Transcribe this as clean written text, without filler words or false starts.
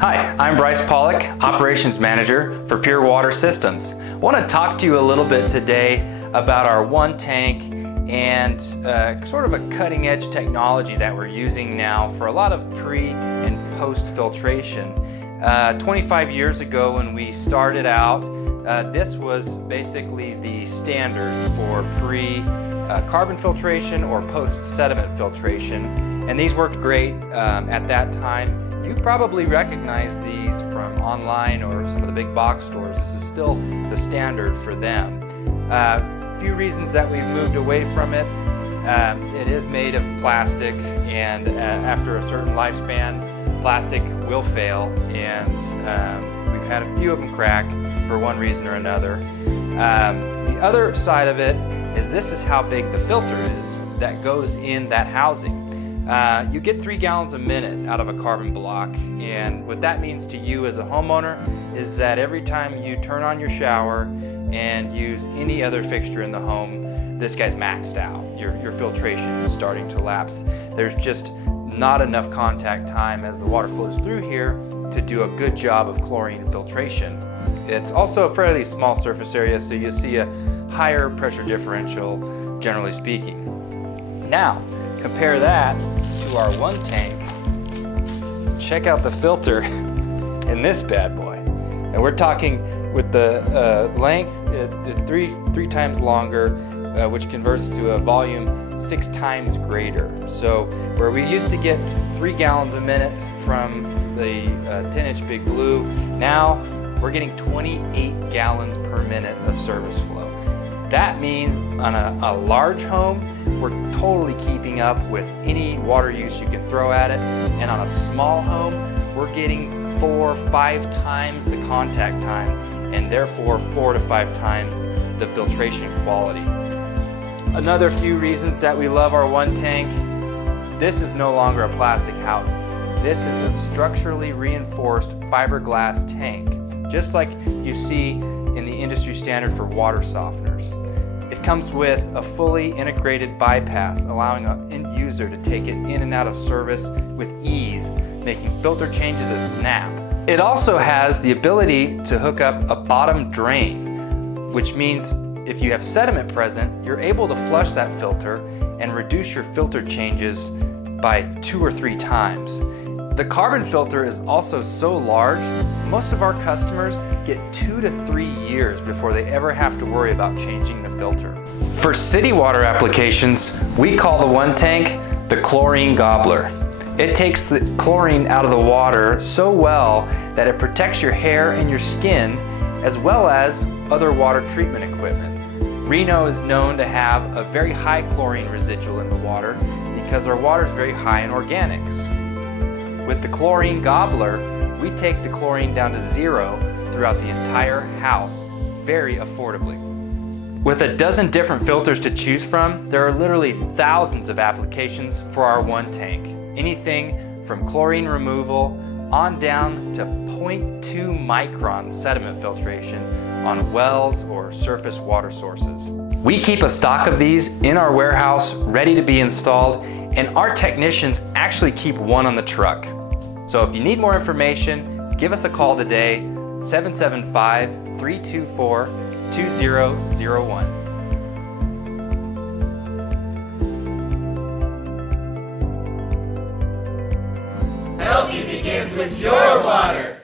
Hi, I'm Bryce Pollock, Operations Manager for Pure Water Systems. I want to talk to you a little bit today about our one tank and sort of a cutting edge technology that we're using now for a lot of pre and post filtration. 25 years ago when we started out, this was basically the standard for pre-carbon filtration or post-sediment filtration, and these worked great at that time. You probably recognize these from online or some of the big box stores. This is still the standard for them. A few reasons that we've moved away from it. It is made of plastic, and after a certain lifespan, plastic will fail, and we've had a few of them crack for one reason or another. The other side of it is this is how big the filter is that goes in that housing. You get 3 gallons a minute out of a carbon block, and what that means to you as a homeowner is that every time you turn on your shower and use any other fixture in the home, this guy's maxed out. Your filtration is starting to lapse. There's just not enough contact time as the water flows through here to do a good job of chlorine filtration. It's also a fairly small surface area, so you'll see a higher pressure differential, generally speaking. Now, compare that to our one tank. Check out the filter in this bad boy. And we're talking with the length three times longer, which converts to a volume 6 times greater. So where we used to get 3 gallons a minute from the 10-inch Big Blue, now we're getting 28 gallons per minute of service flow. That means on a large home, we're totally keeping up with any water use you can throw at it. And on a small home, we're getting 4 or 5 times the contact time, and therefore 4 to 5 times the filtration quality. Another few reasons that we love our one tank: this is no longer a plastic housing. This is a structurally reinforced fiberglass tank, just like you see in the industry standard for water softeners. It comes with a fully integrated bypass, allowing an end user to take it in and out of service with ease, making filter changes a snap. It also has the ability to hook up a bottom drain, which means if you have sediment present, you're able to flush that filter and reduce your filter changes by 2 or 3 times. The carbon filter is also so large, most of our customers get 2 to 3 years before they ever have to worry about changing the filter. For city water applications, we call the one tank the chlorine gobbler. It takes the chlorine out of the water so well that it protects your hair and your skin, as well as other water treatment equipment. Reno is known to have a very high chlorine residual in the water because our water is very high in organics. With the chlorine gobbler, we take the chlorine down to 0 throughout the entire house very affordably. With a dozen different filters to choose from, there are literally thousands of applications for our one tank. Anything from chlorine removal on down to 0.2 micron sediment filtration on wells or surface water sources. We keep a stock of these in our warehouse ready to be installed, and our technicians actually keep one on the truck. So if you need more information, give us a call today, 775-324-2001. Healthy begins with your water.